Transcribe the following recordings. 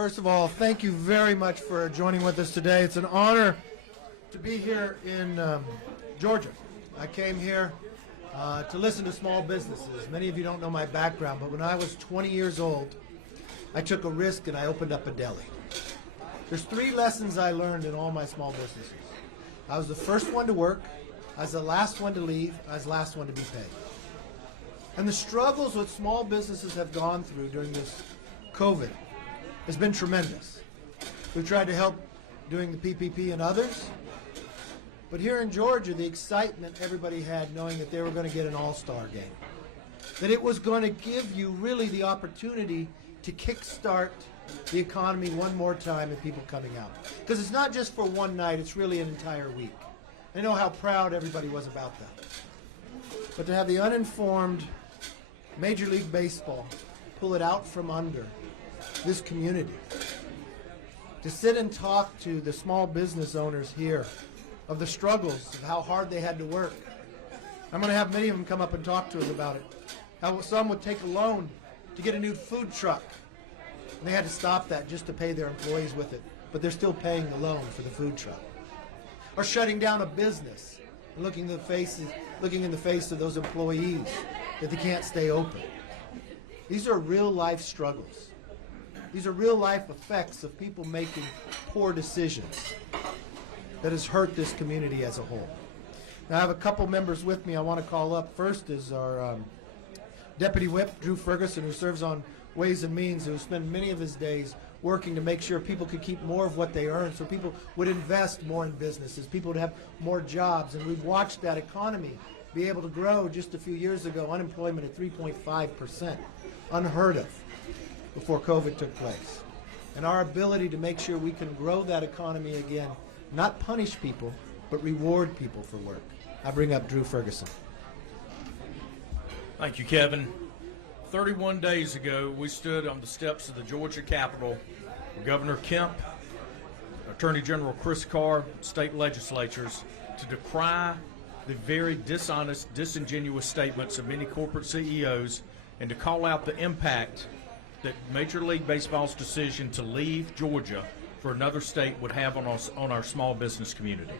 first of all, thank you very much for joining with us today. It's an honor to be here in Georgia. I came here to listen to small businesses. Many of you don't know my background, but when I was 20 years old, I took a risk and I opened up a deli. There's 3 lessons I learned in all my small businesses. I was the first one to work, I was the last one to leave, I was the last one to be paid. And the struggles that small businesses have gone through during this COVID has been tremendous. We've tried to help doing the PPP and others, but here in Georgia, the excitement everybody had knowing that they were going to get an all-star game, that it was going to give you really the opportunity to kickstart the economy one more time and people coming out. Because it's not just for one night, it's really an entire week. I know how proud everybody was about that. But to have the uninformed Major League Baseball pull it out from under this community, to sit and talk to the small business owners here of the struggles, of how hard they had to work. I'm going to have many of them come up and talk to us about it. How some would take a loan to get a new food truck, and they had to stop that just to pay their employees with it, but they're still paying the loan for the food truck. Or shutting down a business and looking in the face of those employees that they can't stay open. These are real life struggles. These are real life effects of people making poor decisions that has hurt this community as a whole. Now I have a couple members with me I want to call up. First is our Deputy Whip, Drew Ferguson, who serves on Ways and Means, who spent many of his days working to make sure people could keep more of what they earn, so people would invest more in businesses, people would have more jobs, and we've watched that economy be able to grow. Just a few years ago, unemployment at 3.5%, unheard of before COVID took place. And our ability to make sure we can grow that economy again, not punish people, but reward people for work. I bring up Drew Ferguson. Thank you, Kevin. 31 days ago, we stood on the steps of the Georgia Capitol with Governor Kemp, Attorney General Chris Carr, state legislatures to decry the very dishonest, disingenuous statements of many corporate CEOs and to call out the impact that Major League Baseball's decision to leave Georgia for another state would have on our small business community.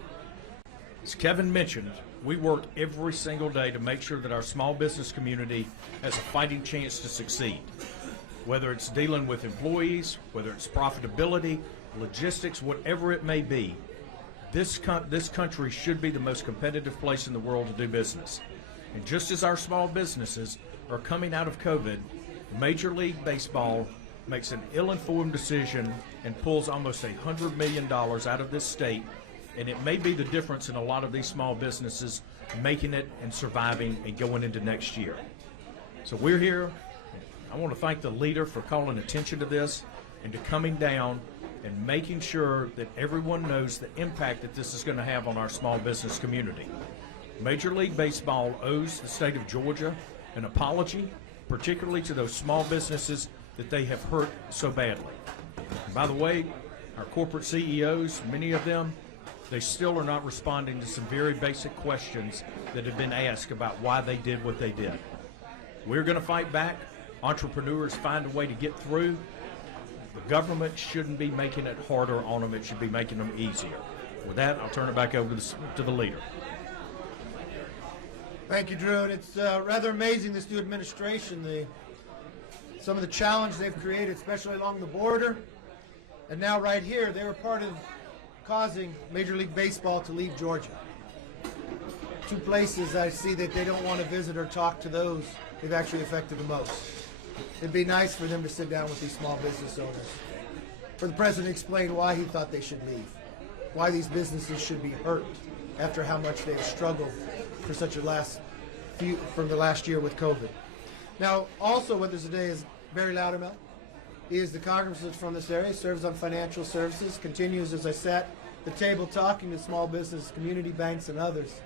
As Kevin mentioned, we work every single day to make sure that our small business community has a fighting chance to succeed. Whether it's dealing with employees, whether it's profitability, logistics, whatever it may be, this country should be the most competitive place in the world to do business. And just as our small businesses are coming out of COVID, Major League Baseball makes an ill-informed decision and pulls almost $100 million out of this state, and it may be the difference in a lot of these small businesses making it and surviving and going into next year. So we're here. I want to thank the leader for calling attention to this and to coming down and making sure that everyone knows the impact that this is going to have on our small business community. Major League Baseball owes the state of Georgia an apology, particularly to those small businesses that they have hurt so badly. And by the way, our corporate CEOs, many of them, they still are not responding to some very basic questions that have been asked about why they did what they did. We're going to fight back. Entrepreneurs find a way to get through. The government shouldn't be making it harder on them. It should be making them easier. With that, I'll turn it back over to the leader. Thank you, Drew. And it's rather amazing, this new administration, some of the challenge they've created, especially along the border. And now right here, they were part of causing Major League Baseball to leave Georgia. 2 places I see that they don't want to visit or talk to those they've actually affected the most. It'd be nice for them to sit down with these small business owners, for the president to explain why he thought they should leave, why these businesses should be hurt after how much they've struggled for such a from the last year with COVID. Now, also with us today is Barry Loudermilk. He is the congressman from this area, serves on financial services, continues as I sat at the table talking to small business, community banks, and others,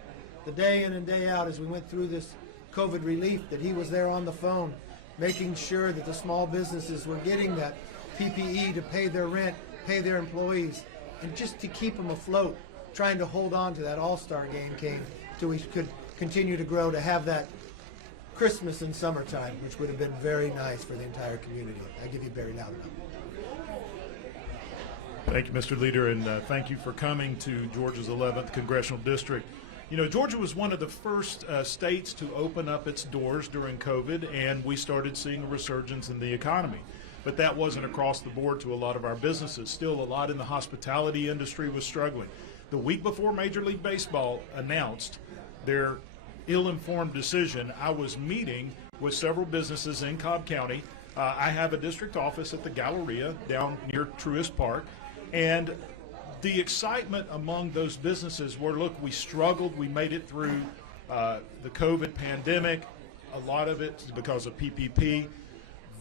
the day in and day out as we went through this COVID relief, that he was there on the phone, making sure that the small businesses were getting that PPE to pay their rent, pay their employees, and just to keep them afloat, trying to hold on to that all-star game came till we could continue to grow, to have that Christmas and summertime, which would have been very nice for the entire community. I give you Barry Loudermilk. Thank you, Mr. Leader, and thank you for coming to Georgia's 11th Congressional District. You know, Georgia was one of the first states to open up its doors during COVID, and we started seeing a resurgence in the economy. But that wasn't across the board to a lot of our businesses. Still, a lot in the hospitality industry was struggling. The week before Major League Baseball announced their ill-informed decision, I was meeting with several businesses in Cobb County. I have a district office at the Galleria down near Truist Park, and the excitement among those businesses were, look, we struggled, we made it through the COVID pandemic, a lot of it because of PPP.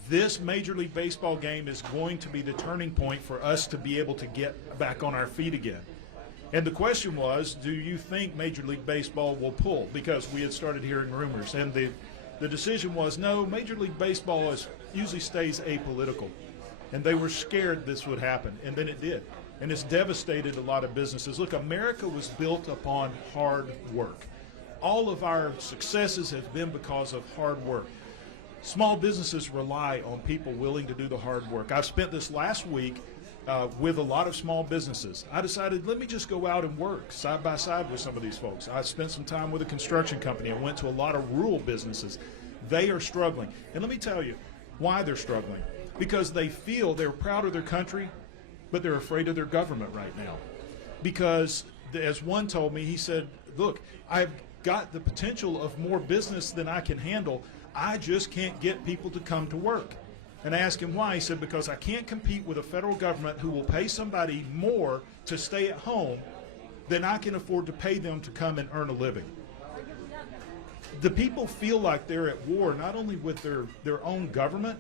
This Major League Baseball game is going to be the turning point for us to be able to get back on our feet again. And the question was, do you think Major League Baseball will pull? Because we had started hearing rumors. And the decision was, no, Major League Baseball usually stays apolitical. And they were scared this would happen. And then it did. And it's devastated a lot of businesses. Look, America was built upon hard work. All of our successes have been because of hard work. Small businesses rely on people willing to do the hard work. I've spent this last week with a lot of small businesses. I decided, let me just go out and work side by side with some of these folks. I spent some time with a construction company. I went to a lot of rural businesses. They are struggling. And let me tell you why they're struggling. Because they feel they're proud of their country, but they're afraid of their government right now. Because, as one told me, he said, look, I've got the potential of more business than I can handle. I just can't get people to come to work. And I asked him why. He said, because I can't compete with a federal government who will pay somebody more to stay at home than I can afford to pay them to come and earn a living. The people feel like they're at war not only with their own government,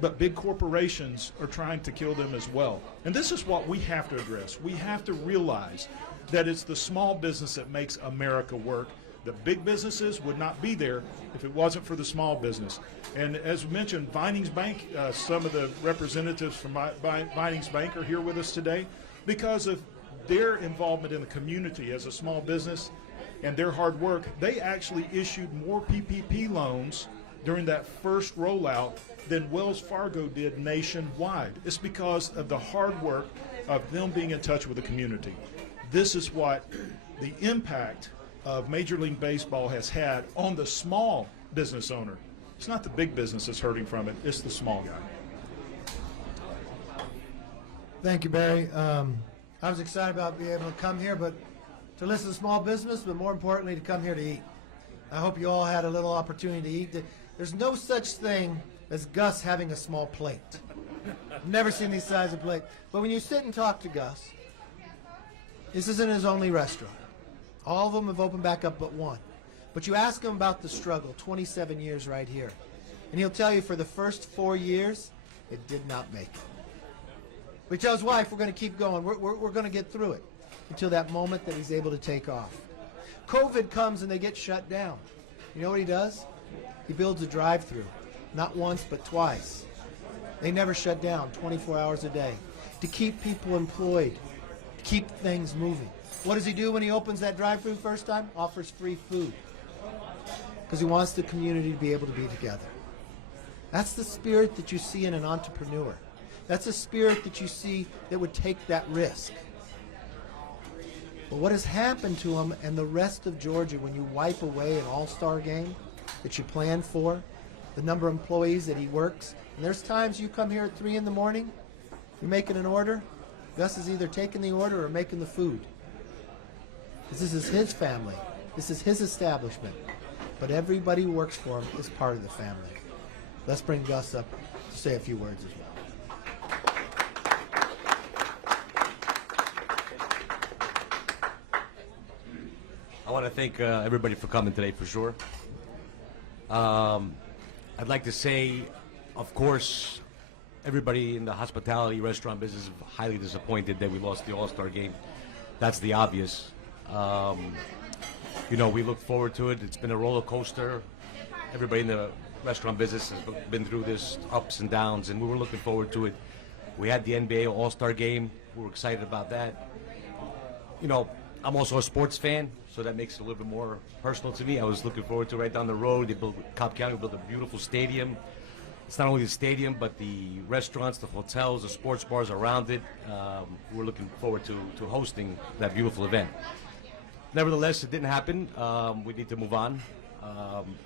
but big corporations are trying to kill them as well. And this is what we have to address. We have to realize that it's the small business that makes America work. The big businesses would not be there if it wasn't for the small business. And as mentioned, Vinings Bank, some of the representatives from Vinings Bank are here with us today because of their involvement in the community as a small business and their hard work. They actually issued more PPP loans during that first rollout than Wells Fargo did nationwide. It's because of the hard work of them being in touch with the community. This is what the impact of Major League Baseball has had on the small business owner. It's not the big business that's hurting from it, it's the small guy. Thank you, Barry. I was excited about being able to come here, but to listen to small business, but more importantly, to come here to eat. I hope you all had a little opportunity to eat. There's no such thing as Gus having a small plate. I've never seen these size of plate. But when you sit and talk to Gus, this isn't his only restaurant. All of them have opened back up but one. But you ask him about the struggle, 27 years right here. And he'll tell you for the first 4 years, it did not make it. But he tells his wife, we're going to keep going. We're going to get through it until that moment that he's able to take off. COVID comes and they get shut down. You know what he does? He builds a drive-through. Not once, but twice. They never shut down 24 hours a day to keep people employed, to keep things moving. What does he do when he opens that drive-through first time? Offers free food. Because he wants the community to be able to be together. That's the spirit that you see in an entrepreneur. That's a spirit that you see that would take that risk. But what has happened to him and the rest of Georgia when you wipe away an all-star game that you planned for, the number of employees that he works, and there's times you come here at 3 in the morning, you're making an order, Gus is either taking the order or making the food. Because this is his family. This is his establishment. But everybody who works for him is part of the family. Let's bring Gus up to say a few words as well. I want to thank everybody for coming today for sure. I'd like to say, of course, everybody in the hospitality restaurant business is highly disappointed that we lost the All-Star game. That's the obvious. You know, we look forward to it. It's been a roller coaster. Everybody in the restaurant business has been through this ups and downs, and we were looking forward to it. We had the NBA All-Star game. We were excited about that. You know, I'm also a sports fan, so that makes it a little bit more personal to me. I was looking forward to right down the road. Cobb County built a beautiful stadium. it's not only the stadium, but the restaurants, the hotels, the sports bars around it. We're looking forward to hosting that beautiful event. Nevertheless, it didn't happen. We need to move on.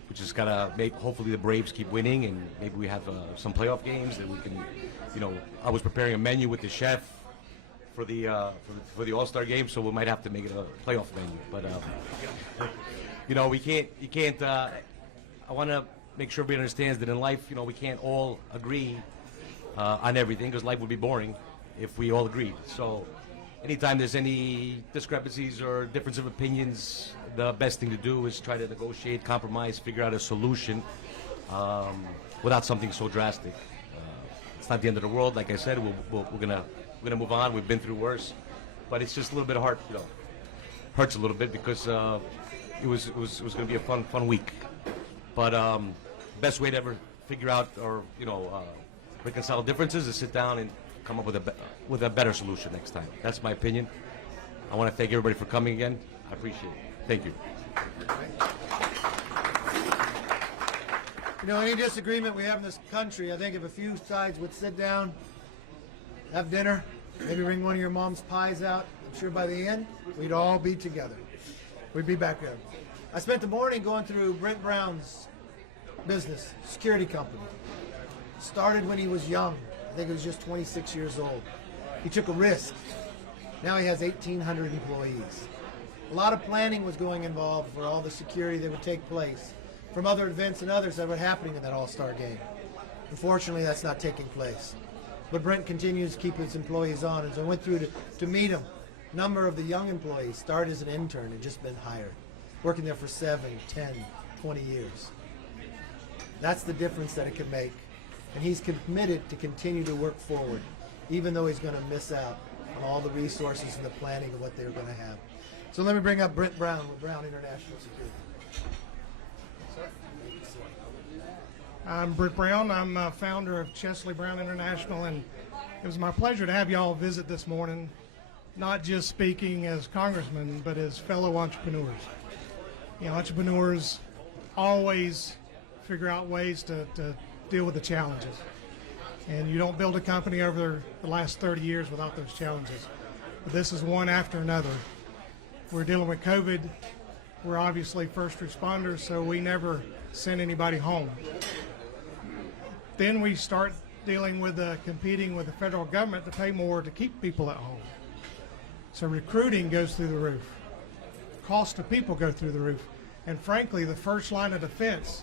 We just gotta make. Hopefully, the Braves keep winning, and maybe we have some playoff games that we can. I was preparing a menu with the chef for the All-Star game, so we might have to make it a playoff menu. But we can't. You can't. I want to make sure everybody understands that in life, we can't all agree on everything, because life would be boring if we all agreed. So, anytime there's any discrepancies or difference of opinions, the best thing to do is try to negotiate, compromise, figure out a solution without something so drastic. It's not the end of the world. Like I said, we're gonna move on. We've been through worse, but it's just a little bit hard. Hurts a little bit because it was going to be a fun week. But best way to ever figure out or reconcile differences is sit down and come up with a better solution next time. That's my opinion. I want to thank everybody for coming again. I appreciate it. Thank you. Any disagreement we have in this country, I think if a few sides would sit down, have dinner, maybe bring one of your mom's pies out, I'm sure by the end, we'd all be together. We'd be back there. I spent the morning going through Brent Brown's business, security company. Started when he was young. I think he was just 26 years old. He took a risk. Now he has 1,800 employees. A lot of planning was involved for all the security that would take place from other events and others that were happening in that All-Star game. Unfortunately, that's not taking place. But Brent continues to keep his employees on. As I went through to meet him, a number of the young employees started as an intern and just been hired, working there for 7, 10, 20 years. That's the difference that it can make. And he's committed to continue to work forward, even though he's going to miss out on all the resources and the planning of what they're going to have. So let me bring up Brent Brown with Brown International Security. I'm Brent Brown. I'm founder of Chesley Brown International, and it was my pleasure to have you all visit this morning, not just speaking as congressmen, but as fellow entrepreneurs. Entrepreneurs always figure out ways to deal with the challenges. And you don't build a company over the last 30 years without those challenges. But this is one after another. We're dealing with COVID. We're obviously first responders, so we never send anybody home. Then we start dealing with competing with the federal government to pay more to keep people at home. So recruiting goes through the roof. Cost of people go through the roof. And frankly, the first line of defense,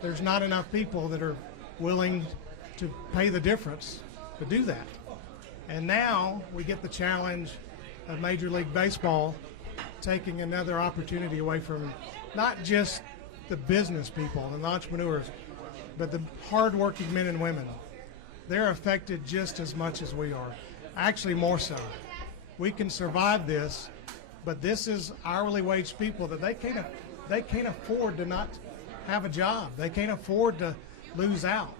there's not enough people that are willing to pay the difference to do that. And now we get the challenge of Major League Baseball taking another opportunity away from not just the business people and the entrepreneurs, but the hardworking men and women. They're affected just as much as we are, actually more so. We can survive this, but this is hourly wage people that they can't afford to not have a job. They can't afford to lose out.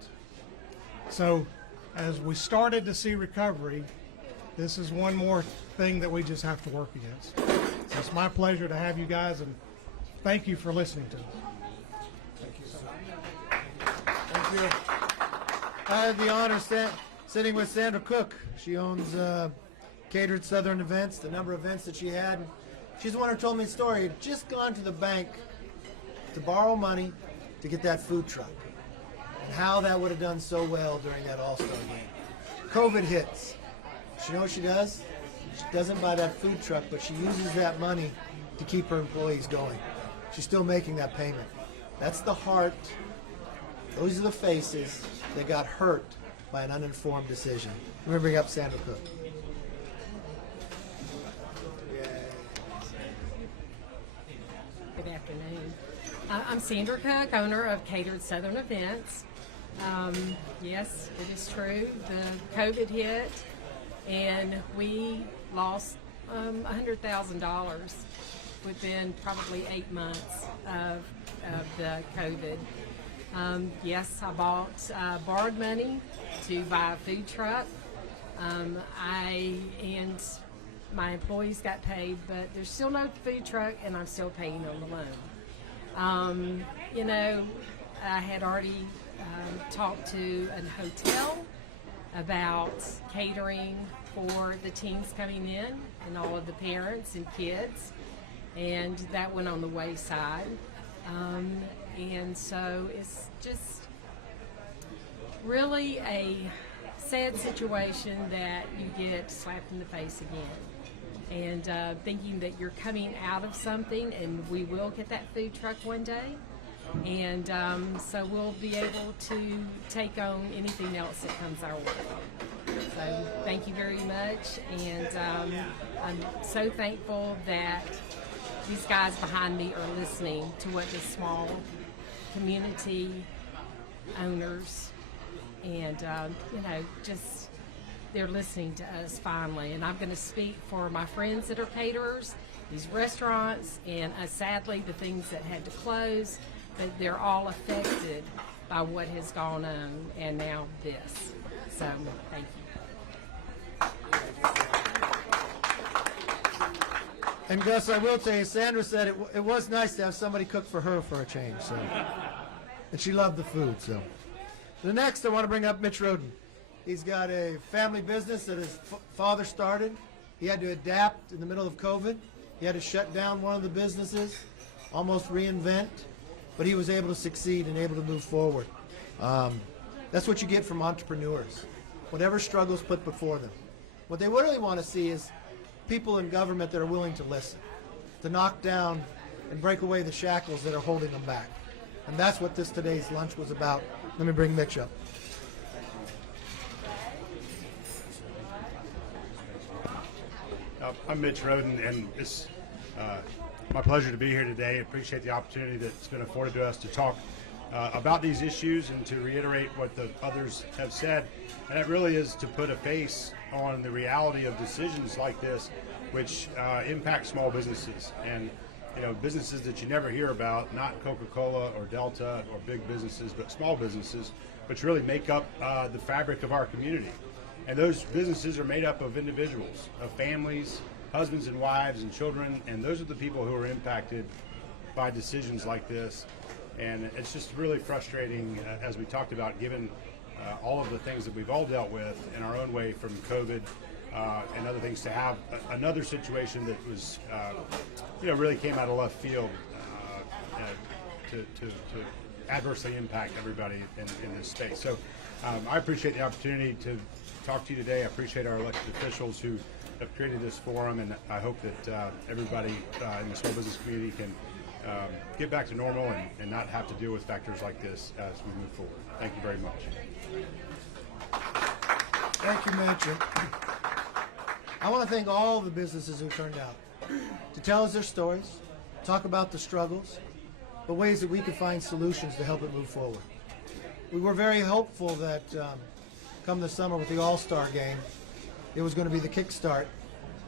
So as we started to see recovery, this is one more thing that we just have to work against. So it's my pleasure to have you guys, and thank you for listening to us. Thank you, sir. Thank you. I had the honor sitting with Sandra Cook. She owns Catered Southern Events, the number of events that she had. She's the one who told me the story. Had just gone to the bank to borrow money to get that food truck, and how that would have done so well during that All-Star game. COVID hits. You know what she does? She doesn't buy that food truck, but she uses that money to keep her employees going. She's still making that payment. That's the heart. Those are the faces that got hurt by an uninformed decision. Let me bring up Sandra Cook. Good afternoon. I'm Sandra Cook, owner of Catered Southern Events. Yes, it is true. The COVID hit, and we lost $100,000 within probably 8 months of the COVID. Yes, I borrowed money to buy a food truck. I and my employees got paid, but there's still no food truck, and I'm still paying on the loan. I had already talked to a hotel about catering for the teens coming in and all of the parents and kids, and that went on the wayside. And so it's just really a sad situation that you get slapped in the face again. And thinking that you're coming out of something, and we will get that food truck one day. And so we'll be able to take on anything else that comes our way. So thank you very much, and I'm so thankful that these guys behind me are listening to what the small community owners and just they're listening to us finally. And I'm going to speak for my friends that are caterers, these restaurants, and sadly the things that had to close. But they're all affected by what has gone on, and now this. So, thank you. And Gus, I will tell you, Sandra said it was nice to have somebody cook for her for a change. So, and she loved the food. So, the next I want to bring up Mitch Roden. He's got a family business that his father started. He had to adapt in the middle of COVID. He had to shut down one of the businesses, almost reinvent. But he was able to succeed and able to move forward. That's what you get from entrepreneurs. Whatever struggles put before them. What they really want to see is people in government that are willing to listen, to knock down and break away the shackles that are holding them back. And that's what today's lunch was about. Let me bring Mitch up. I'm Mitch Roden, and it's my pleasure to be here today. I appreciate the opportunity that's been afforded to us to talk about these issues and to reiterate what the others have said. And that really is to put a face on the reality of decisions like this, which impact small businesses and businesses that you never hear about, not Coca-Cola or Delta or big businesses, but small businesses, which really make up the fabric of our community. And those businesses are made up of individuals, of families, husbands and wives and children, and those are the people who are impacted by decisions like this. And it's just really frustrating, as we talked about, given all of the things that we've all dealt with in our own way from COVID and other things, to have another situation that was, really came out of left field to adversely impact everybody in this space. So I appreciate the opportunity to talk to you today. I appreciate our elected officials who have created this forum, and I hope that everybody in the small business community can get back to normal and not have to deal with factors like this as we move forward. Thank you very much. Thank you, Mitch. I want to thank all the businesses who turned out to tell us their stories, talk about the struggles, but ways that we could find solutions to help it move forward. We were very hopeful that come the summer with the All-Star game, it was going to be the kickstart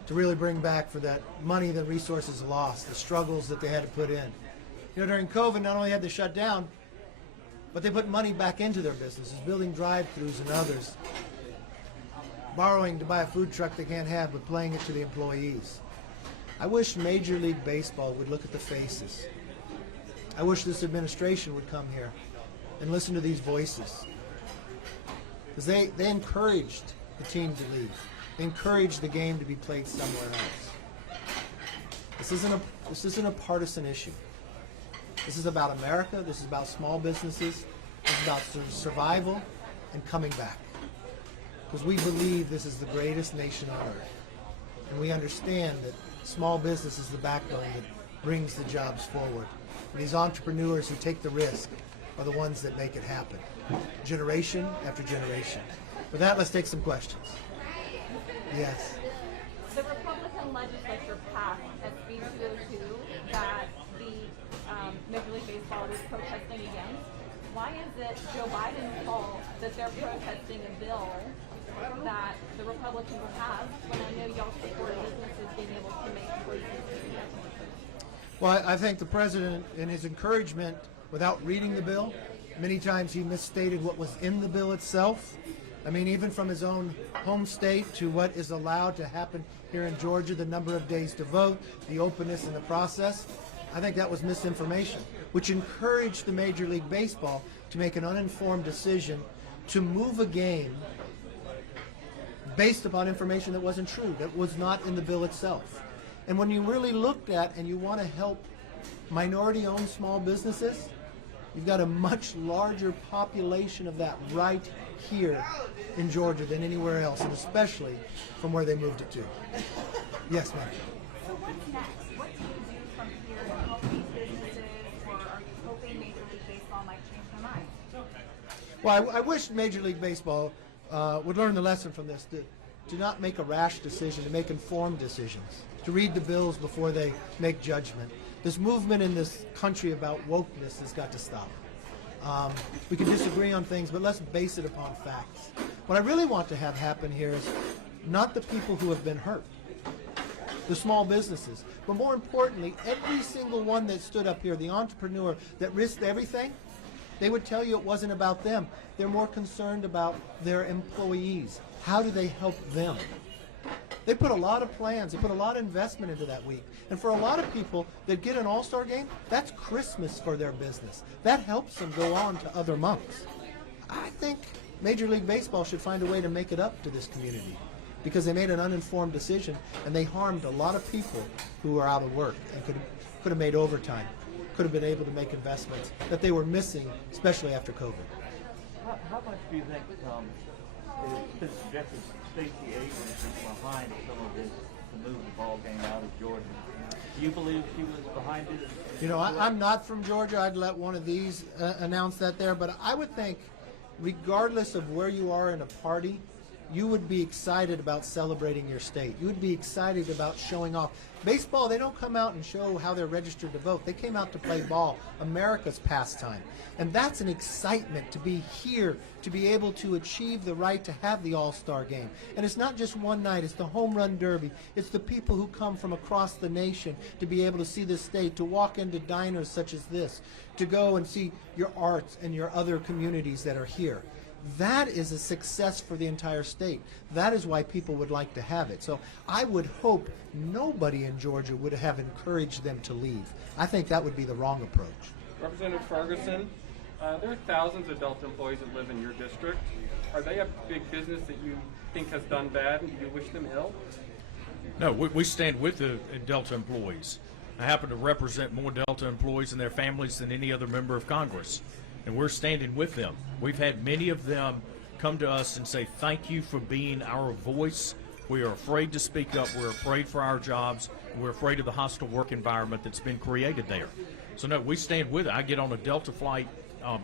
to really bring back for that money that resources lost, the struggles that they had to put in. During COVID, not only had they shut down, but they put money back into their businesses, building drive-thrus and others, borrowing to buy a food truck they can't have, but playing it to the employees. I wish Major League Baseball would look at the faces. I wish this administration would come here and listen to these voices, because they encouraged the team to leave. They encouraged the game to be played somewhere else. This isn't a partisan issue. This is about America. This is about small businesses. This is about survival and coming back. Because we believe this is the greatest nation on earth. And we understand that small business is the backbone that brings the jobs forward. And these entrepreneurs who take the risk are the ones that make it happen, generation after generation. With that, let's take some questions. Yes. The Republican legislature passed SB 202 that the Major League Baseball was protesting against. Why is it Joe Biden's fault that they're protesting a bill that the Republicans have, when I know y'all support businesses being able to make choices? Well, I think the president, in his encouragement, without reading the bill, many times he misstated what was in the bill itself. I mean, even from his own home state to what is allowed to happen here in Georgia, the number of days to vote, the openness in the process, I think that was misinformation. which encouraged the Major League Baseball to make an uninformed decision to move a game based upon information that wasn't true, that was not in the bill itself. And when you really looked at and you want to help minority-owned small businesses, you've got a much larger population of that right here in Georgia than anywhere else, and especially from where they moved it to. Yes, ma'am. So what's next? What do you do from here to help these businesses, or are you hoping Major League Baseball might change their mind? Well, I wish Major League Baseball would learn the lesson from this, to not make a rash decision, to make informed decisions, to read the bills before they make judgment. This movement in this country about wokeness has got to stop. We can disagree on things, but let's base it upon facts. What I really want to have happen here is not the people who have been hurt, the small businesses, but more importantly, every single one that stood up here, the entrepreneur that risked everything, they would tell you it wasn't about them. They're more concerned about their employees. How do they help them? They put a lot of plans, they put a lot of investment into that week. And for a lot of people that get an all-star game, that's Christmas for their business. That helps them go on to other months. I think Major League Baseball should find a way to make it up to this community, because they made an uninformed decision and they harmed a lot of people who are out of work and could have made overtime, could have been able to make investments that they were missing, especially after COVID. How much do you think has been subjected Stacey Abrams behind some of this to move the ball game out of Georgia? Do you believe she was behind it? You know, I'm not from Georgia. I'd let one of these announce that there. But I would think, regardless of where you are in a party, you would be excited about celebrating your state. You would be excited about showing off. Baseball, they don't come out and show how they're registered to vote. They came out to play ball, America's pastime. And that's an excitement to be here, to be able to achieve the right to have the All-Star game. And it's not just one night, it's the home run derby. It's the people who come from across the nation to be able to see this state, to walk into diners such as this, to go and see your arts and your other communities that are here. That is a success for the entire state. That is why people would like to have it. So I would hope nobody in Georgia would have encouraged them to leave. I think that would be the wrong approach. Representative Ferguson, there are thousands of Delta employees that live in your district. Are they a big business that you think has done bad and do you wish them ill? No, we stand with the Delta employees. I happen to represent more Delta employees and their families than any other member of Congress, and we're standing with them. We've had many of them come to us and say, thank you for being our voice. We are afraid to speak up. We're afraid for our jobs. We're afraid of the hostile work environment that's been created there. So, no, we stand with it. I get on a Delta flight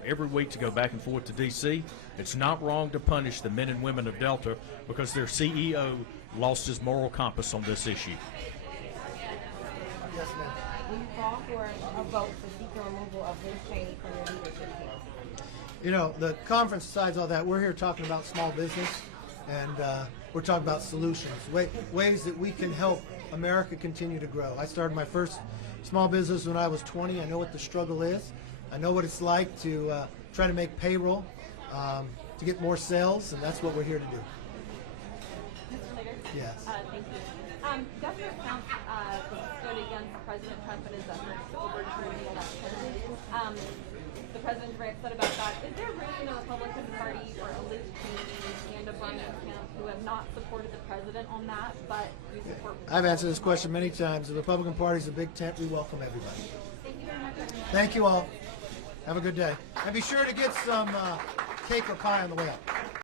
every week to go back and forth to D.C. It's not wrong to punish the men and women of Delta because their CEO lost his moral compass on this issue. Yes, ma'am. Will you call for a vote to seek the removal of Liz Cheney from your leadership here? You know, the conference decides all that. We're here talking about small business, and we're talking about solutions, ways that we can help America continue to grow. I started my first small business when I was 20. I know what the struggle is. I know what it's like to try to make payroll, to get more sales, and that's what we're here to do. Mr. Leader? Yes. Thank you. Governor Kemp stood against President Trump and his efforts to overturn the election. The president's very upset about that. Is there room in the Republican Party for a Liz Cheney and a Brian Kemp who have not supported the president on that, but you support? I've answered this question many times. The Republican Party is a big tent. We welcome everybody. Thank you very much. Thank you all. Have a good day. And be sure to get some cake or pie on the way up.